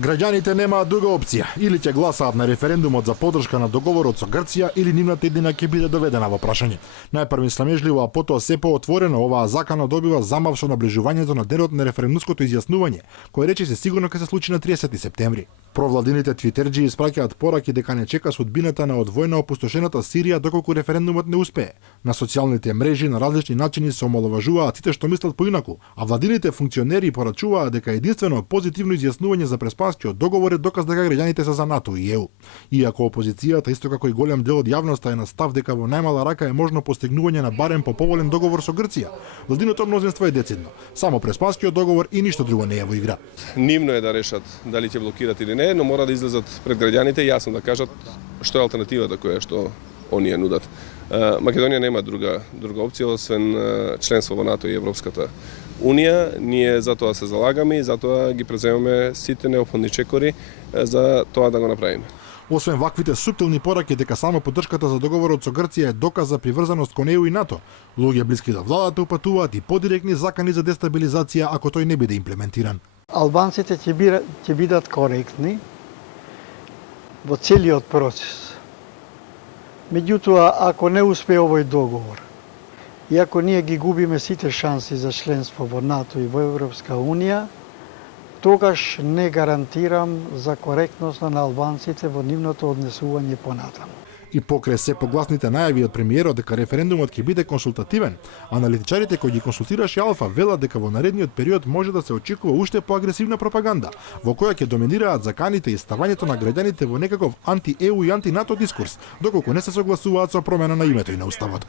Граѓаните немаат друга опција, или ќе гласаат на референдумот за поддршка на договорот со Грција, или нивната иднина ќе биде доведена во прашање. Најпрво срамежливо, а потоа се поотворено, оваа закана добива замав со наближувањето на денот на референдумското изјаснување, кој рече се сигурно ќе се случи на 30 септември. Провладините твитерџи испраќаат пораки дека не чека судбината на одвоена опустошената Сирија доколку референдумот не успее. На социјалните мрежи на различни начини се омаловажуваат сите што мислат поинаку, а владините функционери порачуваат дека единствено позитивно изјаснување за преспанскиот договор е доказ дека граѓаните се за НАТО и ЕУ. Иако опозицијата, исто како и голем дел од јавноста, е на став дека во најмала рака е можно постигнување на барем поповолен договор со Грција, владиното мнозинство е децидно. Само преспанскиот договор и ништо друго не е во игра. Нивно е да решат дали ќе блокират или не, но мора да излезат пред граѓаните и јасно да кажат што е алтернативата која што оние нудат. Македонија нема друга опција освен членство во НАТО и Европската Унија. Ние за тоа се залагаме и затоа ги преземаме сите неопходни чекори за тоа да го направиме. Освен ваквите суптилни пораки дека само поддршката за договорот со Грција е доказ за приврзаност кон ЕУ и НАТО, луѓе блиски до владата упатуваат и подиректни закани за дестабилизација ако тој не биде имплементиран. Албанците ќе бидат коректни во целиот процес. Меѓутоа, ако не успее овој договор, и ако ние ги губиме сите шанси за членство во НАТО и во Европска Унија, тогаш не гарантирам за коректност на албанците во нивното однесување понатаму. И покрај се погласните најави од премиерот дека референдумот ќе биде консултативен, аналитичарите кои ги консултираше Алфа велат дека во наредниот период може да се очекува уште поагресивна пропаганда, во која ќе доминираат заканите и ставањето на граѓаните во некаков анти-ЕУ и анти-НАТО дискурс, доколку не се согласуваат со промена на името и на уставот.